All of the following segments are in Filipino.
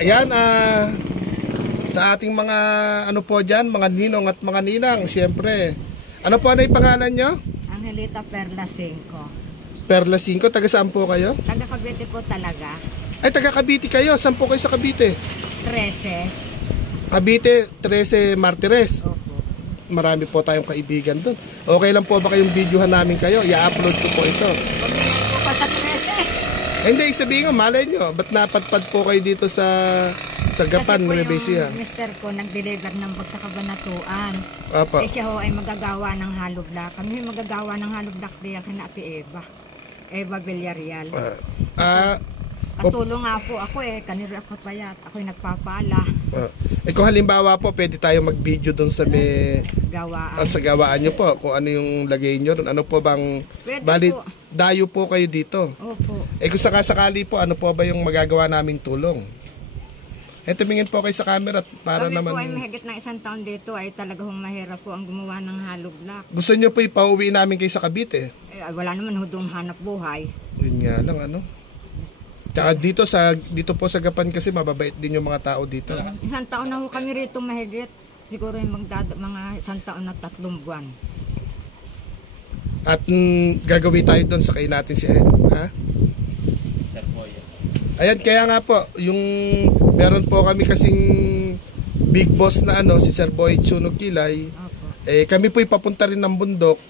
Ayan, sa ating mga ano po dyan, mga ninong at mga ninang, siyempre. Ano po na yung pangalan nyo? Angelita Perla 5. Perla 5, taga saan po kayo? Taga Cavite po talaga. Ay, taga Cavite kayo. Saan po kayo sa Cavite? 13. Cavite, 13 Martires. Opo. Marami po tayong kaibigan doon. Okay lang po ba kayong videohan namin kayo? I-upload ko po ito. Pag-iwan po pa sa 13. Hindi, sabihin ko, malay nyo. Ba't napadpad po kayo dito sa Gapan, Nueva Ecija? Kasi po yung mister ko nag-deliver ng bag sa Kabanatuan. Apa. Eh siya ho ay magagawa ng hollow block. Kami magagawa ng hollow block diya kina Ate Eva. Eva Villarreal. Katulong nga po ako kaniro ako payat. Ako'y nagpapala. Kung halimbawa po, pwede tayo mag-video doon sa may Gawaan. sa gawaan nyo po. Kung ano yung lagay nyo doon. Ano po bang Pwede po. dayo po kayo dito? Opo. Kung sakasakali po, ano po ba yung magagawa naming tulong? Tumingin po kayo sa camera para Kami naman... po ay mahigit ng 1 taon dito ay talagang mahirap po ang gumawa ng hollow block. Gusto nyo po ipauwi namin kayo sa Cavite? Wala naman ho doon hanap buhay. Yun nga lang, ano? Tsaka dito po sa Gapan kasi mababait din yung mga tao dito. 1 taon na ho kami rito mahigit. Siguro yung mga 1 taon na 3 buwan. At gagawin tayo doon, sakay natin si ha? Ayan, kaya nga po, yung meron po kami kasing big boss na si Sir Boy Chunog Kilay. Kami po ipapunta rin ng bundok.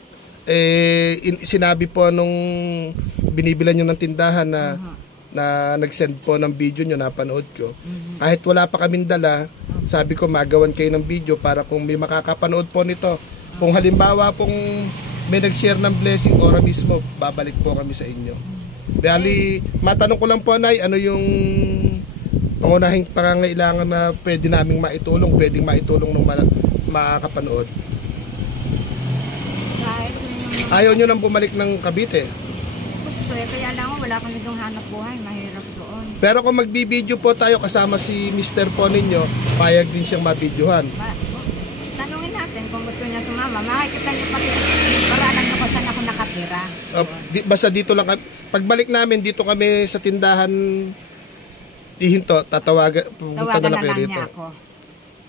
Sinabi po nung binibilan nyo ng tindahan na nag-send po ng video nyo, napanood ko. Kahit wala pa kaming dala, sabi ko magawan kayo ng video para kung may makakapanood po nito. Kung halimbawa pong may nag-share ng blessing ora mismo, babalik po kami sa inyo. Bali, matanong ko lang po, Nay, ano yung pangunahing pangangailangan na pwede naming pwedeng maitulong ng makakapanood? Ayaw nyo nang bumalik ng Cavite? Gusto kaya lang wala kami doon hanap buhay, mahirap doon. Pero kung magbibideo po tayo kasama si Mr. po ninyo, payag din siyang mabidyohan. Tanungin natin kung gusto niya sumama. Makikita niyo pati para alam niyo kung saan ako nakatira. Basta dito lang, pagbalik namin dito kami sa tindahan tawagan na lang niya ako.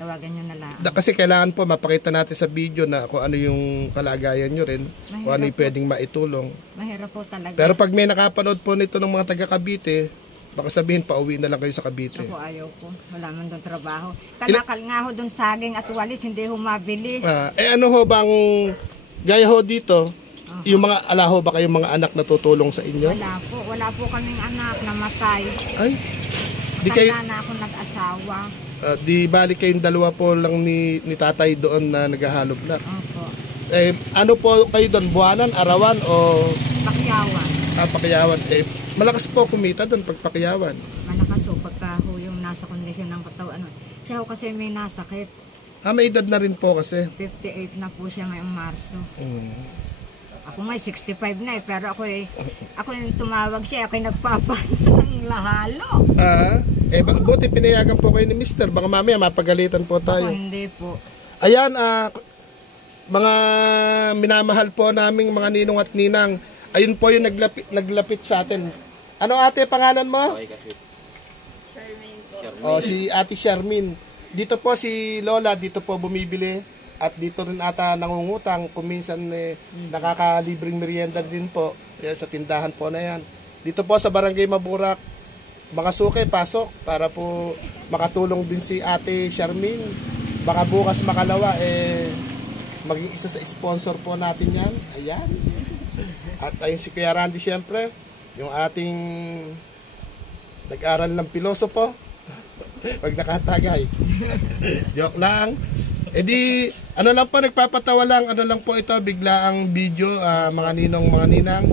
Tawagan niyo na lang. Kasi kailangan po mapakita natin sa video na kung ano yung kalagayan nyo rin, mahirap kung ano yung pwedeng maitulong. Mahirap po talaga. Pero pag may nakapanood po nito ng mga taga Cavite, baka sabihin pauwi na lang kayo sa Cavite. Ako ayaw ko. Wala man doon trabaho. Kalakal nga ho doon saging at walis, hindi ho mabili. Ano ho bang, gaya ho dito, yung mga alaho ba kayong mga anak na tutulong sa inyo? Wala po. Wala po kaming anak na matay. Ay, di kayo... na ako nag-asawa. Di balik kayong dalawa po lang ni tatay doon na naghahalo block. Opo. Ano po kayo doon? Buwanan, arawan o... Pakyawan. Pakyawan. Malakas po kumita doon pag pakyawan. Malakas po pagka ho yung nasa kondisyon ng katawan. Siya ho kasi may nasakit. May edad na rin po kasi. 58 na po siya ngayong Marso. Ako nga 65 na pero ako yung tumawag siya, ako yung nagpapala ng lahalo. Buti pinayagan po kayo ni Mister. Baka mamaya mapagalitan po tayo. Ako hindi po. Ayan, mga minamahal po naming mga ninong at ninang. Ayun po yung naglapit sa atin. Ano ate, pangalan mo? Charmin. Si Ate Charmin. Dito po si Lola, dito po bumibili. At dito rin ata nangungutang. Kung minsan nakakalibreng merienda din po. Sa tindahan po na yan. Dito po sa Barangay Maburak. Mga suke, pasok para po makatulong din si Ate Charmin. Baka bukas makalawa, maging isa sa sponsor po natin yan. Ayan. At ayun si Kuya Randy syempre, yung ating nag-aral ng pilosopo. Pag nakatagay. Joke lang. Ano lang po, nagpapatawa lang. Ano lang po ito, bigla ang video, mga ninong, mga ninang.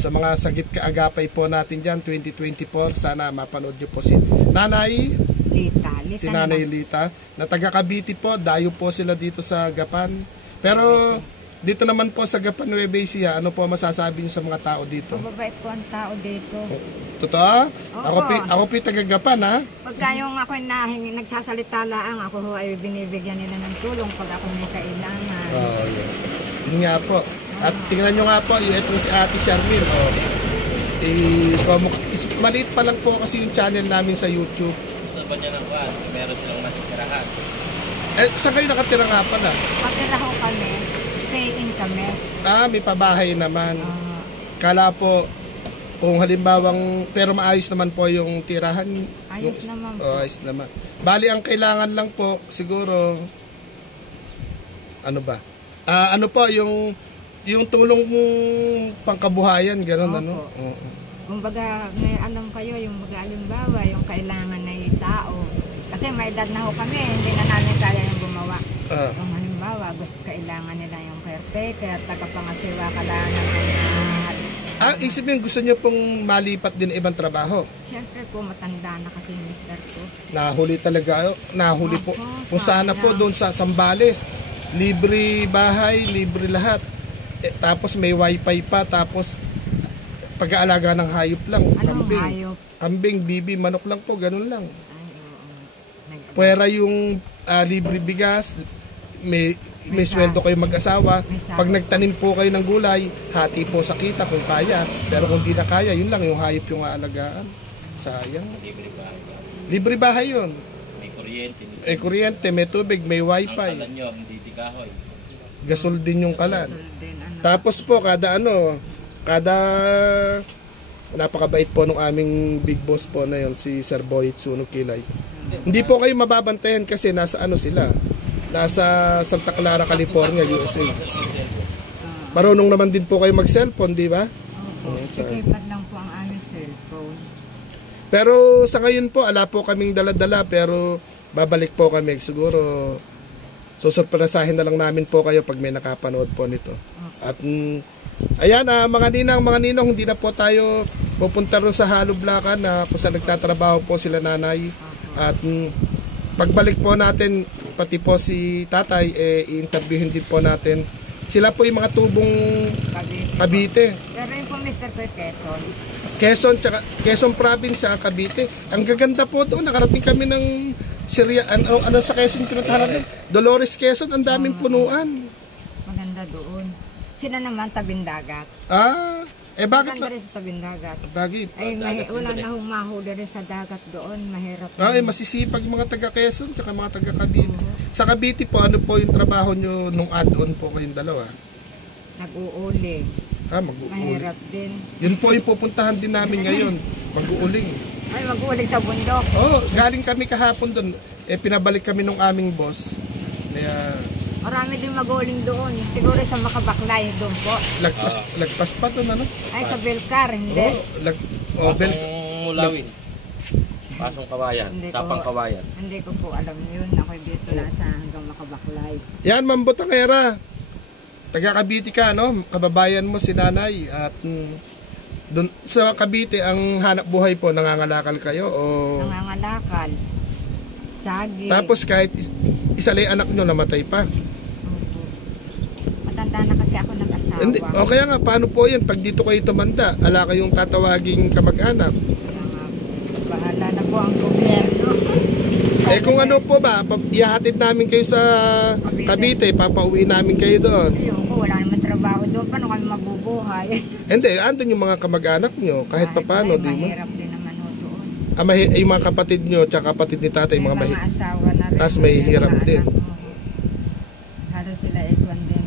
Sa mga sagip kaagapay po natin dyan, 2024. Sana mapanood nyo po si Nanay Lita. Si Nanay Lita. Na taga Cavite po, dayo po sila dito sa Gapan. Pero dito naman po sa Gapan, Nueva Ecija, ano po masasabi nyo sa mga tao dito? Mababait po ang tao dito. Totoo? Ako po taga Gapan, ha? Pagka yung ako nagsasalita lang, ako ho ay binibigyan nila ng tulong pag ako may kailangan. Yun nga po. At tingnan nyo nga po, ito si Ate Charmin. Maliit pa lang po kasi yung channel namin sa YouTube. ba niya ng kwan? Meron silang matitirahan. Saan kayo nakatira nga pala? Pagkira ho kami, stay in kami. May pabahay naman. Ah, Kala po, kung halimbawang, pero maayos naman po yung tirahan. Ayos naman po. Ayos naman. Bali, ang kailangan lang po, siguro, ano ba? Ano po, yung tulong pangkabuhayan, gano'n, Opo. ano? Oo. Kumbaga, may alam kayo, yung mag-alimbawa, yung kailangan na tao. Kasi may edad na ho kami, hindi na namin kaya yung gumawa. Kung halimbawa, kailangan nila yung caretaker, tagapangasiwa, kailangan ng mga... Isipin, gusto niyo pong malipat din ibang trabaho? Siyempre po, matanda na kasi yung mister ko. Nahuli talaga, nahuli po. Opo, Kung sana po doon sa Sambales, libre bahay, libre lahat. Tapos may wifi pa, tapos pag-aalaga ng hayop lang. Anong hayop? Kambing, bibi, manok lang po, ganun lang. Ay, oo. Pwera yung libre bigas, may sweldo kayo mag-asawa. Pag nagtanim po kayo ng gulay, hati po sa kita kung kaya. Pero kung di na kaya, yun lang yung hayop yung aalagaan. Sayang. Libre bahay ba? Libre bahay yun. May kuryente. May kuryente, may tubig, may Ang wifi. kalan nyo, hindi di kahoy. Gasol din yung kalan. Then, ano, Tapos po, kada napakabait po nung aming big boss po na yon, si Sir Boy Tsunog Kilay. Hindi po kayo mababantayan kasi nasa sila. Nasa Santa Clara, California, USA. Marunong naman din po kayo mag-cellphone, di ba? sikipad lang po ang aming cellphone. Pero sa ngayon po, ala po kaming dala-dala, pero babalik po kami. Siguro, susurpresahin na lang namin po kayo pag may nakapanood po nito. At ayan, mga ninong, hindi na po tayo pupunta rin sa Halo Blacan na kung saan nagtatrabaho po sila nanay. At pagbalik po natin, pati po si tatay, i-interviewin din po natin. Sila po yung mga tubong Cavite. Pero yung po Mr. Ko, Quezon, Quezon. Quezon Province, Cavite. Ang gaganda po doon, nakarating kami ng Syria, ano sa Quezon pinuntahan natin? Dolores, Quezon, ang daming punuan. Maganda doon. Sila naman tabing dagat. Bakit Maganda rin sa tabing dagat. Bakit? Ay, wala na hong mahuli rin sa dagat doon. Mahirap. Masisipag mga taga Quezon, tsaka mga taga Cavite. Sa Cavite po, ano po yung trabaho nyo nung add-on po kayong dalawa? Nag-uuling. Mag-uuling. Mahirap din. Yun po yung pupuntahan din namin ngayon, mag-uuling. Ay, mag-uuling sa bundok. Galing kami kahapon doon. Pinabalik kami nung aming boss. Kaya Marami din mag-uuling doon. Siguro sa Makabaklay doon po. lagpas pa doon, ano? Ay, sa Belcar, hindi. Pasong Mulawin. Pasong Kawayan. Hindi Sapang ko- Kawayan. Hindi ko po alam yun. Ako dito lang sa hanggang Makabaklay. Yan, Ma'am Butangera. Taga Cavite ka, no? Kababayan mo si nanay. At doon sa Cavite, ang hanap buhay po, nangangalakal kayo? O... Nangangalakal. Sagi. Tapos kahit isa lang anak nyo namatay pa. Opo. Matanda na kasi ako nag-asawa. Hindi, o kaya nga, paano po yan? Pag dito kayo tumanda, ala kayong tatawaging kamag-anak. Kaya nga, bahala na po ang gobyerno. Kung ano po ba, ihahatid namin kayo sa Cavite, papauwi namin kayo doon. Ayun ko, wala naman trabaho doon. Paano kami mabubuhay? Hindi, andun yung mga kamag-anak nyo, kahit papano, di mo. Mahirap din naman ho doon. Yung mga kapatid nyo, tsaka kapatid ni tatay, May mga asawa na rin. Tas may hirap mga din. anak mo. Halos sila ikon din.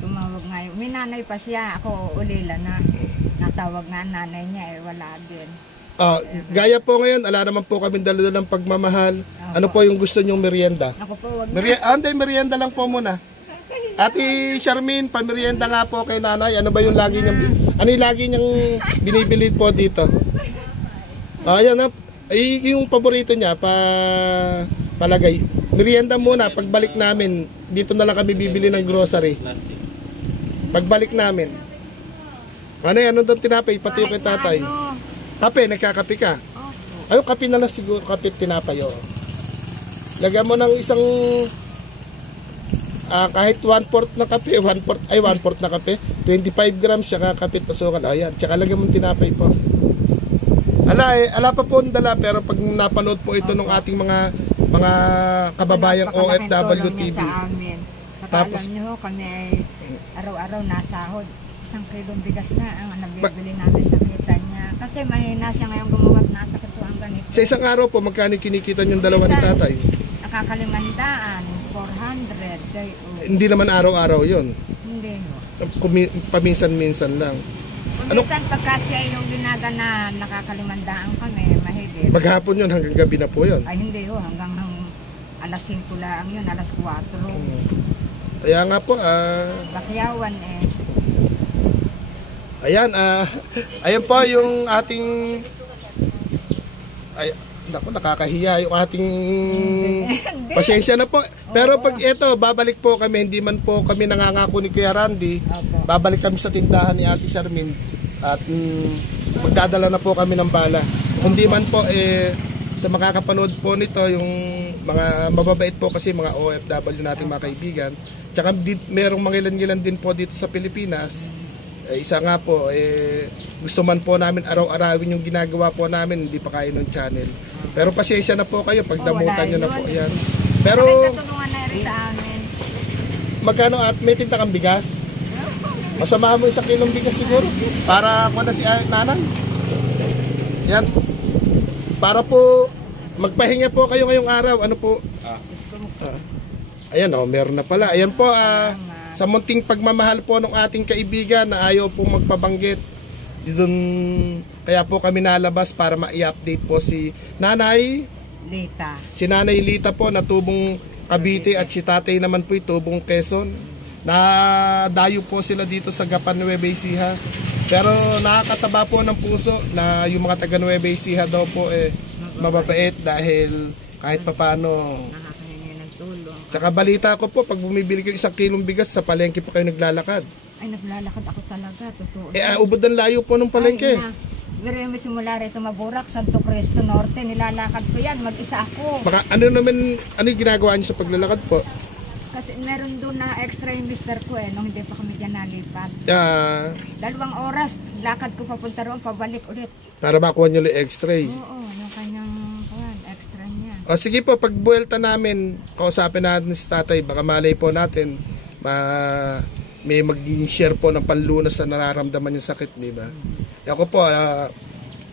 Tumawag nga yun. May nanay pa siya. Ako ulila na. Natawag nga ang nanay niya wala din. Gaya po ngayon, ala naman po kami dala-dalang pagmamahal. Ano po yung gusto nyong merienda? Ako po, wag na. Hindi, merienda lang po muna. Ate Charmaine, pamerienda nga po kay nanay. Ano ba yung lagi niyang binibili po dito? Ayan na. Yung paborito niya, palagay. Merienda muna, pagbalik namin, dito na lang kami bibili ng grocery. Pagbalik namin. Ano yan? Ano doon tinapay? Pati yung kay tatay. Kape, nagkakape ka? Ayun, kape na lang siguro. Kape, tinapay. Lagyan mo ng isang kahit 1/4 na kape, 1/4 na kape, 25 grams siya kakapit na sukal. Ayan, tsaka lagyan mo ng tinapay po. Ala pa po ang dala, pero pag napanood po ito ng ating mga kababayang OFW TV. Sa amin. Tapos, alam niyo, kami ay araw-araw nasahod. 1 kilong bigas na ang nabibili namin sa kita niya. Kasi mahina siya ngayong gumawa at nasa katuang ganito. Sa isang araw po, magkano kinikita yung dalawa ni tatay? Nakakalimandaan, 400. Hindi naman araw-araw yon. Hindi ho. Paminsan-minsan lang. Minsan pagka siya yung ginagana, nakakalimandaan kami, mahigit. Maghapon yun, hanggang gabi na po yun. Ay hindi ho, hanggang alas 5 lang yun, alas 4. Kaya nga po, Bakyawan eh. ayan, ayan po yung ating, ay, naku, nakakahiya yung ating pasensya na po. Pero pag ito, babalik po kami, hindi man po kami nangangako ni Kuya Randy, babalik kami sa tindahan ni Ate Charmin at magdadala na po kami ng bala. Hindi man po, sa makakapanood po nito, yung mga mababait po kasi mga OFW nating mga kaibigan, tsaka merong mga ilan-ilan din po dito sa Pilipinas. Isa nga po, gusto man po namin araw-arawin yung ginagawa po namin, hindi pa kaya ng channel. Pero pasensya na po kayo, pagdamutan nyo na po yan. Pero, Tutulungan na rin sa amin. magkano at may tinta kang bigas? Masamahan mo 1 kilong bigas siguro, para ako na si nanang. Yan. Para po, magpahinga po kayo ngayong araw. Ano po? Ayan, meron na pala. Ayan po, sa munting pagmamahal po ng ating kaibigan na ayaw pong magpabanggit. Kaya po kami nalabas para ma-i-update po si Nanay Lita. Si Nanay Lita po na tubong Cavite at si Tatay naman po tubong Quezon. Nadayo po sila dito sa Gapan Nueva Ecija. Pero nakakataba po ng puso na yung mga taga Nueva Ecija daw po mababait dahil kahit papano. Nakakahingi ng tulong. Tsaka balita ko po, pag bumibili kayo 1 kilong bigas, sa palengke po kayo naglalakad. Ay, naglalakad ako talaga, totoo. Ubod ang layo po ng palengke. Pero yung simula rito Maburak, Santo Cristo Norte, nilalakad ko yan, mag-isa ako. Baka ano yung ginagawa niyo sa paglalakad po? Kasi meron doon na extra yung mister ko nung hindi pa kami dyan nalipat. 2 oras, lakad ko papunta roon, pabalik ulit. Para makuha niyo yung x-ray. Oo, yung kanyang extra niya. O sige po, pag buwelta namin, kausapin natin si tatay, baka malay po natin, may mag-share po ng panlunas sa nararamdaman yung sakit, di ba? Ako po,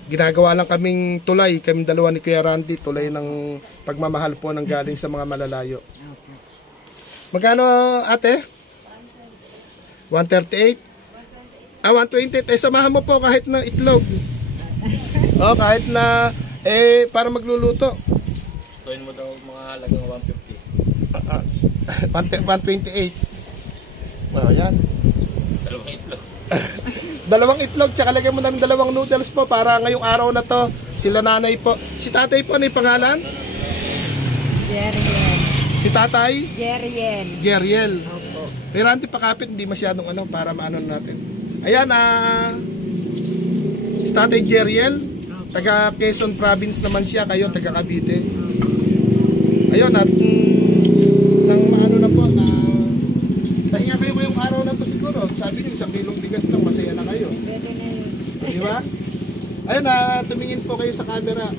ginagawa lang kaming tulay, kaming dalawa ni Kuya Randy, tulay ng pagmamahal po ng galing sa mga malalayo. Magkano ate? 138? 128. Samahan mo po kahit na itlog. Kahit na, para magluluto. Tuin mo daw mga halagang 150. 128. Yan. 2 itlog. 2 itlog, tsaka lagyan mo ng 2 noodles po para ngayong araw na to. Sila nanay po. Si tatay po, ano yung pangalan? Jeriel. Si tatay? Jeriel. Jeriel. Opo. Pero anti pakapit, hindi masyadong para maano natin. Ayan, si tatay Jeriel, taga Quezon Province naman siya, kayo taga Cavite. Ayun, at nang maano na po, na pahinga kayo ngayong araw na to siguro. Sabi niyo, 1 kilong bigas lang, masaya na kayo. Pwede na yun. Di ba? Ayun, tumingin po kayo sa camera.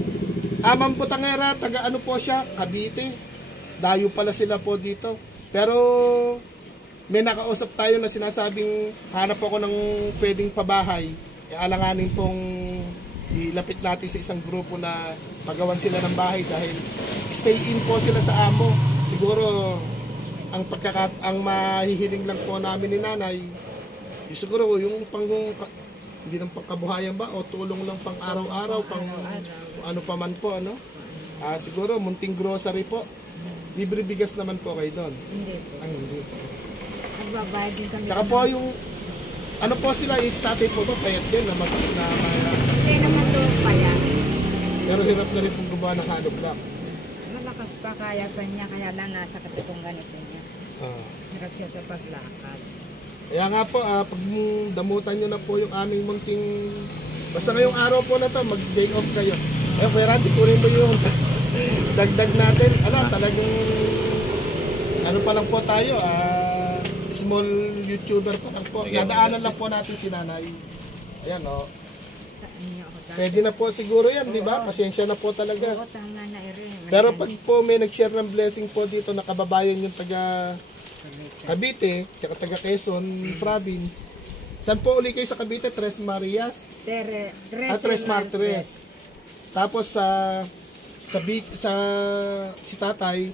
Ma'am Putangera, taga ano po siya, Cavite. Dayo pala sila po dito. Pero may nakausap tayo na sinasabing hanap ako ng pwedeng pabahay. Alanganin pong ilapit natin sa isang grupo na magawan sila ng bahay dahil stay in po sila sa amo. Siguro ang mahihiling lang po namin ni nanay, siguro yung hindi ng pangkabuhayan ba o tulong lang pang araw-araw, pang ano pa man po, ano? Siguro munting grocery po. Libre bigas naman po kayo doon. Hindi po. Hindi. Magbabayad din kami. Tsaka po yung ano po sila, yung tatay po ba payat din na masakit na mayasak. Hindi naman doon pa yan. Pero hirap na rin pong gumawa ng hollow block. Malakas pa kaya pa niya, kaya lang nasa katipong ganito niya. Hirap siya sa paglakad. Kaya nga po, pag damutan nyo na po yung aming munting, basta ngayong araw po na to, mag-day off kayo. Ayun, Kuya Randy, kunin mo yung dagdag natin. Talagang, ano pa lang po tayo, small YouTuber pa lang po. Nadaanan lang po natin si nanay. Ayan, Saan niyo ako dahil? Pwede na po siguro yan, di ba? Pasensya na po talaga. Oo, tama na rin. Pero pag po may nag-share ng blessing po dito, nakababayan yung taga Cavite, tsaka taga Quezon Province. Saan po uli kayo sa Cavite? Tres Marias? Tres Tres Martires. Tapos sa si tatay,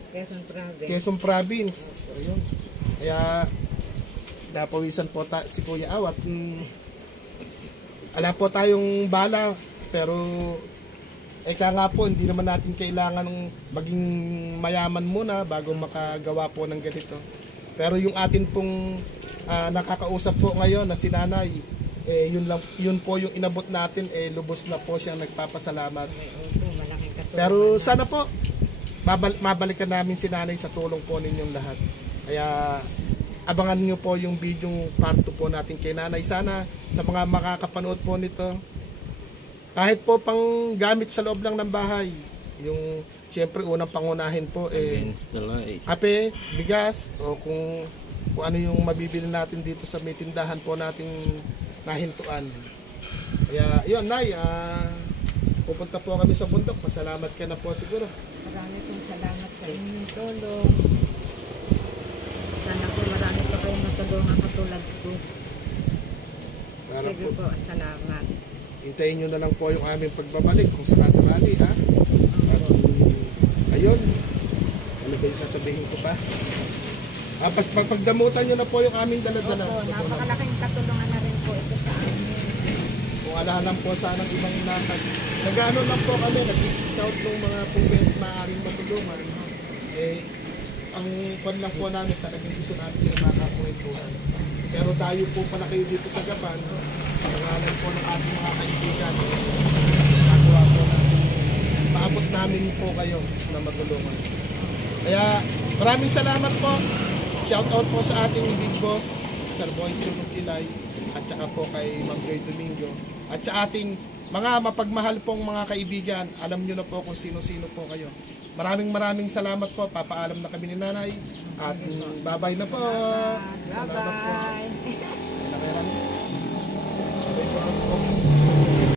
Quezon Province. Ayun. Kaya napawisan po si Kuya Awat. Ala po tayong bala, pero eka nga po, hindi naman natin kailangan maging mayaman muna bago makagawa po ng ganito. Pero yung atin pong nakakausap po ngayon na si Nanay, yun po yung inabot natin, lubos na po siya nagpapasalamat. Pero sana po mabalikan namin si Nanay sa tulong po ninyong lahat. Kaya abangan nyo po yung video part 2 po natin kay Nanay. Sana sa mga makakapanood po nito, kahit po pang gamit sa loob lang ng bahay, yung siyempre unang pangunahin po kape, bigas, o kung ano yung mabibili natin dito sa may tindahan po nating nahintuan. Kaya yun, Nay, pupunta po kami sa bundok. Pasalamat ka na po siguro. Marami pong salamat sa inyong tulong. Sana po marami pa kayong matulungan katulad ko. Sige po, salamat. Hintayin nyo na lang po yung aming pagbabalik kung sakasakali, ha? At ayun, ano ba yung sasabihin ko pa? Pagdamutan nyo na po yung aming daladala. Opo, napakalaking katulungan na rin po ito sa amin. Kung alahalan po sa ng ibang nakag. Nag-ano lang po kami, nag-scout ng mga pumit na aring matulungan. Ang kwan lang po namin, talagang gusto namin yung makakakwentuhan. Pero tayo po pala kayo dito sa Gapan, pangalan po ng ating mga kaibigan, nagawa po natin, maabot namin po kayo na matulungan. Kaya maraming salamat po. Shout out po sa ating big boss, Sir Boy Chunong Kilay, at saka po kay Ma'am Joy Domingo, at sa ating mga mapagmahal pong mga kaibigan. Alam nyo na po kung sino-sino po kayo. Maraming salamat po. Papaalam na kami ni Nanay. At bye-bye na po. Salamat po.